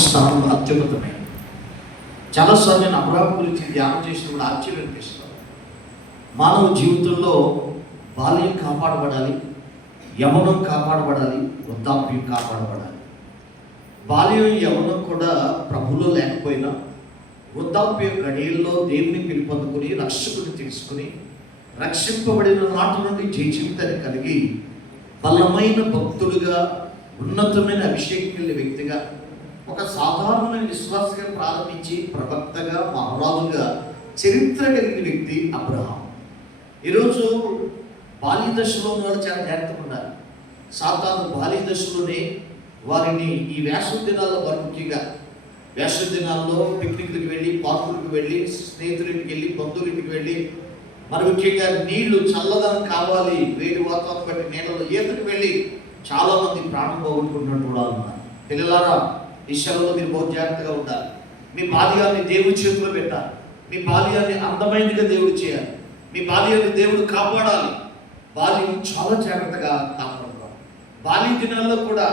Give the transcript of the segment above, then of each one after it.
స్థానం అత్యున్నతమైన. చాలాసార్లు నేను అబ్రహాం గురించి ధ్యానం చేసినప్పుడు ఆశ్చర్యం అనిపిస్తాను. మానవ జీవితంలో బాల్యం కాపాడబడాలి, యవ్వనం కాపాడబడాలి, వృద్ధాప్యం కాపాడబడాలి. బాల్యం యవ్వనం కూడా ప్రభులో లేకపోయినా వృద్ధాప్య గడియల్లో దేవుని పిలుపొందుకుని రక్షకుని తెలుసుకుని రక్షింపబడిన నాటి నుండి జయ జీవితాన్ని కలిగి బలమైన భక్తుడిగా, ఉన్నతమైన అభిషేకం కలిగిన వ్యక్తిగా, ఒక సాధారణమైన విశ్వాసంగా ప్రారంభించి ప్రవక్తగా, మహారాజుగా చరిత్ర కలిగిన వ్యక్తి అబ్రహాం. ఈరోజు బాల్య దశలో ఉన్నవారు చాలా జాగ్రత్తగా ఉండాలి. సాతాను బాల్య దశలోనే వారిని ఈ వేసవి దినాల్లో, వారు ముఖ్యంగా వేసవి దినాల్లో పిక్నిక్కి వెళ్ళి, పార్కులకు వెళ్ళి, స్నేహితులింటికి వెళ్ళి, బంధువులింటికి వెళ్ళి, మరి ముఖ్యంగా నీళ్లు చల్లదనం కావాలి, వేడి వాతావరణం బట్టి నీళ్ళలో ఈతకు వెళ్ళి చాలామంది ప్రాణం పోగొట్టుకుంటున్నట్టు కూడా ఉన్నారు. పిల్లలారా, ఈ విషయాల్లో మీరు బహు జాగ్రత్తగా ఉండాలి. మీ బాల్యాన్ని దేవుడి చేతిలో పెట్టాలి. మీ బాల్యాన్ని అందమైనదిగా దేవుడు చేయాలి. మీ బాల్యాన్ని దేవుడు కాపాడాలి. బాల్యం చాలా జాగ్రత్తగా కాపాడాలి. బాల్య దినాల్లో కూడా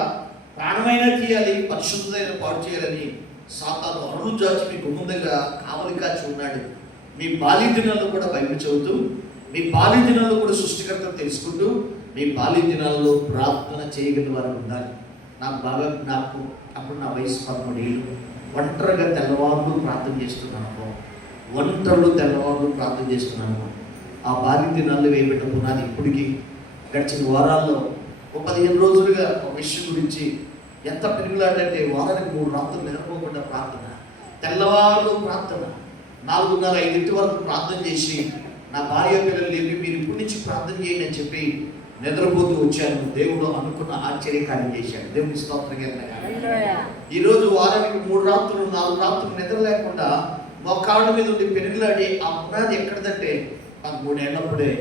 ప్రాణమైనా తీయాలి, పరిశుద్ధమైన పాడు చేయాలని సాతాను అరువు జాచి మీ గుమ్మం దగ్గర కావలి కాచి ఉన్నాడు. మీ బాల్య దినాల్లో కూడా బైబిల్ చదువుతూ, మీ బాల్య దినాల్లో కూడా సృష్టికర్తను తెలుసుకుంటూ, మీ బాల్య దినాల్లో ప్రార్థన చేయగలిగిన వారు ఉండాలి. నాకు బాగా జ్ఞాపకం, అప్పుడు నా వయసు 13 ఏళ్ళు. ఒంటరిగా తెల్లవారులు ప్రార్థన చేస్తున్నాను. ఒంటరులు తెల్లవారులు ప్రార్థన చేస్తున్నాను. ఆ బాల్య దినాల్లో వేయబెట్ట పునాది ఇప్పటికీ గడిచిన వారాల్లో ఒక 15 రోజులుగా ఒక విషయం గురించి ఎంత పెరుగులాడంటే, వారానికి 3 రాత్రులు నిద్రపోకుండా ప్రార్థన, తెల్లవారులు ప్రార్థన, 4:30-5 వరకు ప్రార్థన చేసి నా భార్య పిల్లలు లేపి మీరు ఇప్పటి నుంచి ప్రార్థన చేయండి అని చెప్పి నిద్రపోతూ వచ్చాను. దేవుడు అనుకున్న ఆశ్చర్యకార్యం చేశాడు. దేవుని స్తోత్రంగా. ఈరోజు వారానికి 3 రాత్రులు 4 రాత్రులు నిద్ర లేకుండా మోకాళ్ళ మీద ఉండి పెరుగులాడి ఆ పునాది ఎక్కడిదంటే 13 ఏళ్ళప్పుడే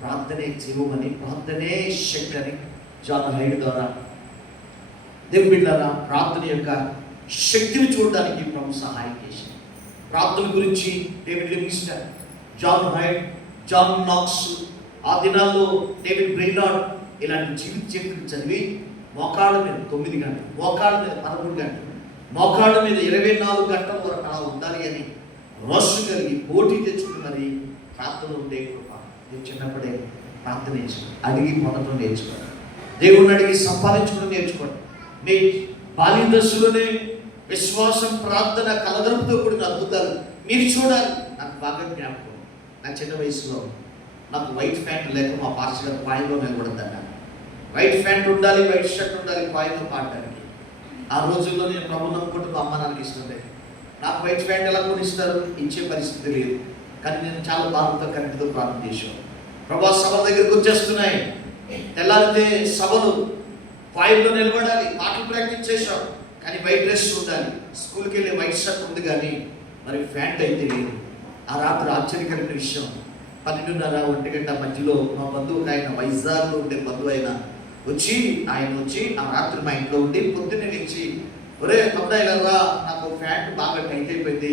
ప్రార్థనే జీవమని, ప్రార్థనే శక్తి అని జాన్ హైడ్ ద్వారా దేవుని బిడ్డలారా, ప్రార్థన యొక్క శక్తిని చూడడానికి ప్రభు సహాయం చేశాడు. ప్రార్థన గురించి David Livingstone, John Hyde, John Knox, ఆ దినాల్లో డేవిడ్ బ్రెయినార్డ్ ఇలాంటి జీవిత చరిత్రలు చదివి మోకాళ్ళ మీద 9 గంటలు, మోకాళ్ళ మీద 11 గంటలు, మోకాళ్ళ మీద 24 గంటల వరకు అలా ఉండాలి అని రోషం కలిగి పోటీ తెచ్చుకుని మరి ప్రార్థన ఉండే కృప. నేను చిన్నప్పుడే ప్రార్థన నేర్చుకోండి, అడిగి పొందడం నేర్చుకోండి, దేవుణ్ణి అడిగి సంపాదించుకోవడం నేర్చుకోండి. మీ బాల్య దశలోనే విశ్వాసం, ప్రార్థన, కలగలుపుతో కూడిన అద్భుతాలు మీరు చూడాలి. నాకు బాగా జ్ఞాపకం, నా చిన్న వయసులో నాకు వైట్ ప్యాంట్ లేక మా పాస్టర్ గారు పాయింట్లో నిలబడతాను. వైట్ ప్యాంట్ ఉండాలి, వైట్ షర్ట్ ఉండాలి పాయింట్లో పాడడానికి. ఆ రోజుల్లో నేను ప్రభు నమ్ముకుంటూ మా అమ్మ నాన్నకి ఇష్టం లేదు. నాకు వైట్ ప్యాంట్ ఎలా కొనిస్తారు, ఇచ్చే పరిస్థితి లేదు. కానీ నేను చాలా బాధతో కరెక్ట్తో ప్రార్థన చేశాను. ప్రభా, సభల దగ్గరకు వచ్చేస్తున్నాయి, తెల్లారితే సభలు, పాయింట్లో నిలబడాలి, పాటలు ప్రాక్టీస్ చేశాం, కానీ వైట్ డ్రెస్ ఉండాలి. స్కూల్కి వెళ్ళి వైట్ షర్ట్ ఉంది కానీ మరి ప్యాంట్ అయితే లేదు. ఆ రాత్రి ఆశ్చర్యకరమైన విషయం, 12:30-1 గంట మధ్యలో మా బంధువుకి, ఆయన వైజాగ్లో ఉండే బంధువు ఆయన వచ్చి ఆ రాత్రి మా ఇంట్లో ఉండి పొద్దున్నే లేచి, ఒరే తమ్ముడా, నాకు ప్యాంట్ బాగా టైట్ అయిపోయింది,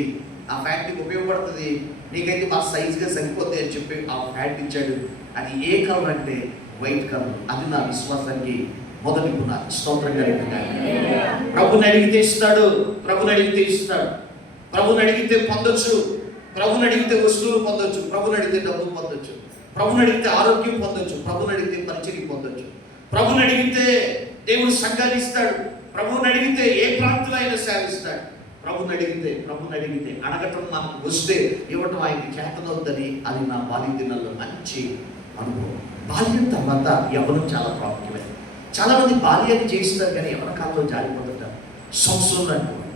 ఆ ప్యాంట్ నీకు ఉపయోగపడుతుంది, నీకైతే బాగా సైజ్గా సరిపోతాయి అని చెప్పి ఆ ప్యాంట్ ఇచ్చాడు. అది ఏ కలర్ అంటే వైట్ కలర్. అది నా విశ్వాసానికి మొదటి పునాది. స్తోత్రం కలుగుతాయి. ప్రభుని అడిగితే ఇస్తాడు, ప్రభుని అడిగితే ఇస్తాడు, ప్రభుని అడిగితే పొందొచ్చు, ప్రభుని అడిగితే వస్తువులు పొందొచ్చు, ప్రభుని అడిగితే డబ్బు పొందొచ్చు, ప్రభుని అడిగితే ఆరోగ్యం పొందొచ్చు, ప్రభుని అడిగితే పరిచయం పొందొచ్చు, ప్రభుని అడిగితే దేవుడు సంఘాన్ని ఇస్తాడు, ప్రభుని అడిగితే ఏ ప్రాంతంలో అయినా సేవిస్తాడు. ప్రభుని అడిగితే అడగటం మనకు వస్తే ఇవ్వటం ఆయనకి చేతనవుద్దని అది నా బాల్య దినాల్లో మంచి అనుభవం. బాల్యం తర్వాత యవ్వనం చాలా ప్రాముఖ్యమైనది. చాలా మంది బాల్యాన్ని చేస్తారు కానీ ఎవరి కాలంలో జారిపోతుంటారు. సంసోను అనుకోండి,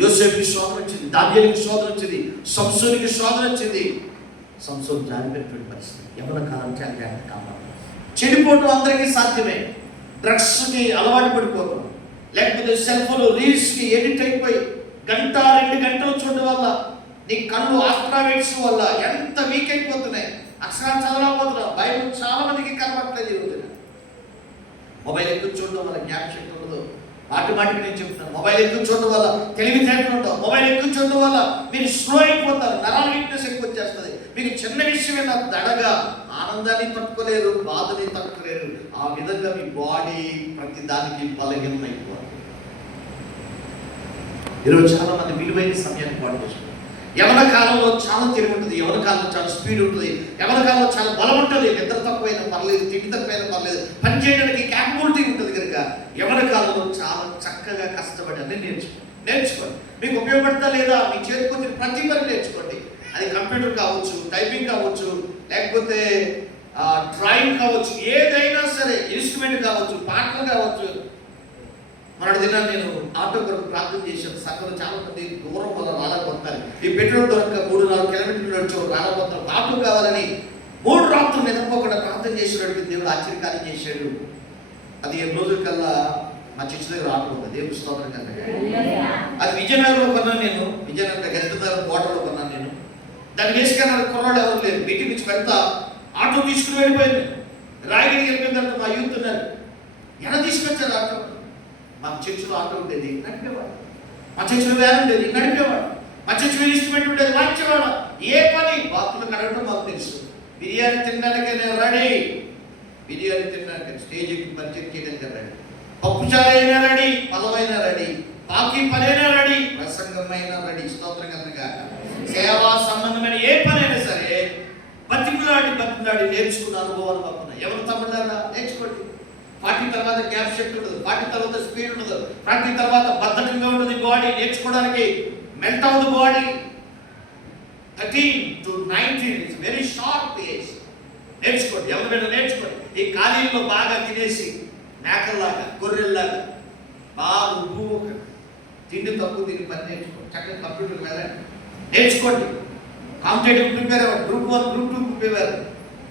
యోసేపుకి శోధన వచ్చింది, దానియేలుకి శోధన వచ్చింది, సంసోనుకి శోధన వచ్చింది. సంసోను జారిపోయినటువంటి పరిస్థితి. యవ్వన కాలం చాలా జాగ్రత్త కావాలి. చెడిపోవడం అందరికీ సాధ్యమే. డ్రగ్స్కి అలవాటు పడిపోతాం, లేకపోతే సెల్ ఫోన్ రీల్స్కి ఎడిట్ అయిపోయి 1-2 గంటలు చూడడం వల్ల నీ కళ్ళు ఆస్ట్రావేట్స్ వల్ల ఎంత వీక్ అయిపోతున్నాయి. అక్షరాలు చదవలేకపోతున్నాం. బైబిల్ చాలా మందికి కనబట్టలేదు. జరుగుతుంది. మొబైల్ ఎక్కువ చూడడం వల్ల జ్ఞాపశక్తి ఉండదు. మాటికి నేను చెప్తున్నాను, మొబైల్ ఎక్కువ చూడడం వల్ల తెలివితేటలు ఉండవు. మొబైల్ ఎక్కువ చూడడం వల్ల మీరు స్లో అయిపోతారు, నరాల వీక్నెస్ ఎక్కువ వచ్చేస్తుంది. మీకు చిన్న విషయమైనా దడగా ఆనందాన్ని తట్టుకోలేరు, బాధని తట్టుకోలేరు. ఆ విధంగా మీ బాడీ ప్రతి దానికి బలహీనం అయిపోవాలి. ఈరోజు చాలా మంది విలువైన సమయాన్ని పాడు చేసుకుంటారు. యవన కాలంలో చాలా తెలివి ఉంటుంది, యవన కాలంలో చాలా స్పీడ్ ఉంటుంది, యవన కాలంలో చాలా బలం ఉంటుంది. నిద్ర తక్కువైనా పర్లేదు, తిండి తక్కువైనా పర్లేదు, పని చేయడానికి క్యాపబిలిటీ ఉంటుంది కనుక యవన కాలంలో చాలా చక్కగా కష్టపడి అన్నీ నేర్చుకోండి. మీకు ఉపయోగపడతా లేదా మీ చేతికి వచ్చిన ప్రతి పని నేర్చుకోండి. అది కంప్యూటర్ కావచ్చు, టైపింగ్ కావచ్చు, లేకపోతే డ్రాయింగ్ కావచ్చు, ఏదైనా సరే, ఇన్స్ట్రుమెంట్ కావచ్చు, పాటలు కావచ్చు. మొన్నటి దినాన్ని నేను ఆటో కొరకు ప్రార్థన చేశాను. సంఘంలో చాలా మంది దూరం వల్ల రాలేకపోతున్నారు. ఈ పెట్రోల్ దొరక 3-4 కిలోమీటర్లు నడిచి రాలేకపోతున్నారు. ఆటో కావాలని 3 రాత్రులు నిద్రపోకుండా ప్రార్థన చేసినట్టు దేవుడు ఆశ్చర్యకార్యం చేశాడు. అది 7 రోజుల కల్లా మా చర్చి దగ్గర ఆటో ఉంది. దేవుడు స్తోత్రం కన్నా. అది విజయనగరంలో కొన్నాను నేను. విజయనగరం గజపతినగరం బోర్డర్లో కొన్నాను నేను. దాన్ని వేసుకెళ్ళడానికి కుర్రాడు ఎవరు లేరు. మీటింగ్ నుంచి వెళ్తా ఆటో తీసుకుని వెళ్ళిపోయింది. రాయగిరికి వెళ్ళిపోయిన తర్వాత మా యూత్ ఉన్నారు. ఎలా తీసుకొచ్చారు ఆటో? మా చర్చిలో ఆటో ఉండేది, నడిపేవాడు. మా చర్చిలో వ్యాన్ ఉండేది, నడిపేవాడు. మా చర్చిలో ఇన్స్ట్రుమెంట్ ఉండేది, వాయించేవాడు. ఏ పని బాత్రూంలో కడగడం మాకు తెలుసు. బిర్యానీ తినడానికే నేను రెడీ. బిర్యానీ తినడానికి స్టేజ్ ఎక్కి పరిచయం చేయడానికి రెడీ. పప్పు చారైనా రెడీ, పలవైనా రెడీ, బాకీ పనైనా రెడీ, ప్రసంగమైనా రెడీ. స్తోత్రం కనుక సేవా సంబంధమైన ఏ పనైనా సరే బతికులాడి నేర్చుకున్న అనుభవాలు మాకున్నాయి. ఎవరు తమ్ముడారా నేర్చుకోండి. 40 తర్వాత గ్యాప్ షెట్ ఉండదు, 40 తర్వాత స్పీడ్ ఉండదు, 40 తర్వాత బద్ధకంగా ఉండదు బాడీ. నేర్చుకోవడానికి మెల్ట్ అవ్వదు body. 13 to 19 it's very short age. నేర్చుకోండి, ఎవరైనా నేర్చుకోండి. ఈ ఖాళీలో బాగా తినేసి మేకల్లాగా, గొర్రెల్లాగా బాగా ఉప్పు తిండి తక్కువ తిని పని నేర్చుకోండి. చక్కగా కంప్యూటర్కి వెళ్ళండి, నేర్చుకోండి. కాంపిటేటివ్ ప్రిపేర్ అవ్వండి. Group 1, group 2 prepare.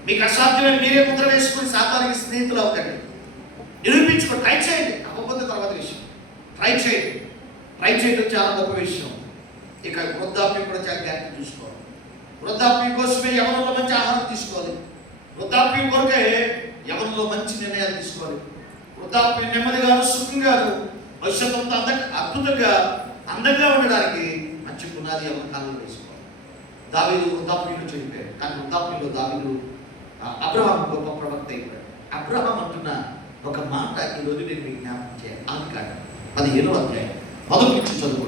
మీకు అసాధ్యమైన మీరే ముద్ర వేసుకొని సాతానికి స్నేహితులు అవ్వకండి. నిరూపించుకోండి, ట్రై చేయండి. అవ్వకపోతే తర్వాత విషయం. ట్రై చేయడం చాలా గొప్ప విషయం. ఇక వృద్ధాప్యం కూడా చాలా జాగ్రత్త చూసుకోవాలి. వృద్ధాప్యం కోసమే యవనంలో మంచి ఆహారం తీసుకోవాలి. వృద్ధాప్యం కొరకే యవనంలో మంచి నిర్ణయాలు తీసుకోవాలి. వృద్ధాప్యం నెమ్మదిగాను, సుఖంగాను, భవిష్యత్తు అంతా అద్భుతంగా అందంగా ఉండడానికి మంచి పునాది యవన కాలంలో వేసుకోవాలి. దావీదు వృద్ధాప్యంలో చనిపోయాడు, కానీ వృద్ధాప్యంలో దావీదు అబ్రహాము గొప్ప ప్రవక్త అయిపోయాడు. అబ్రహాం అంటున్న ఒక మాట ఈరోజు నేను మీకు జ్ఞాపకం చేయాలి. ఆదికాండం 15వ అధ్యాయం 1 నుంచి చదువు.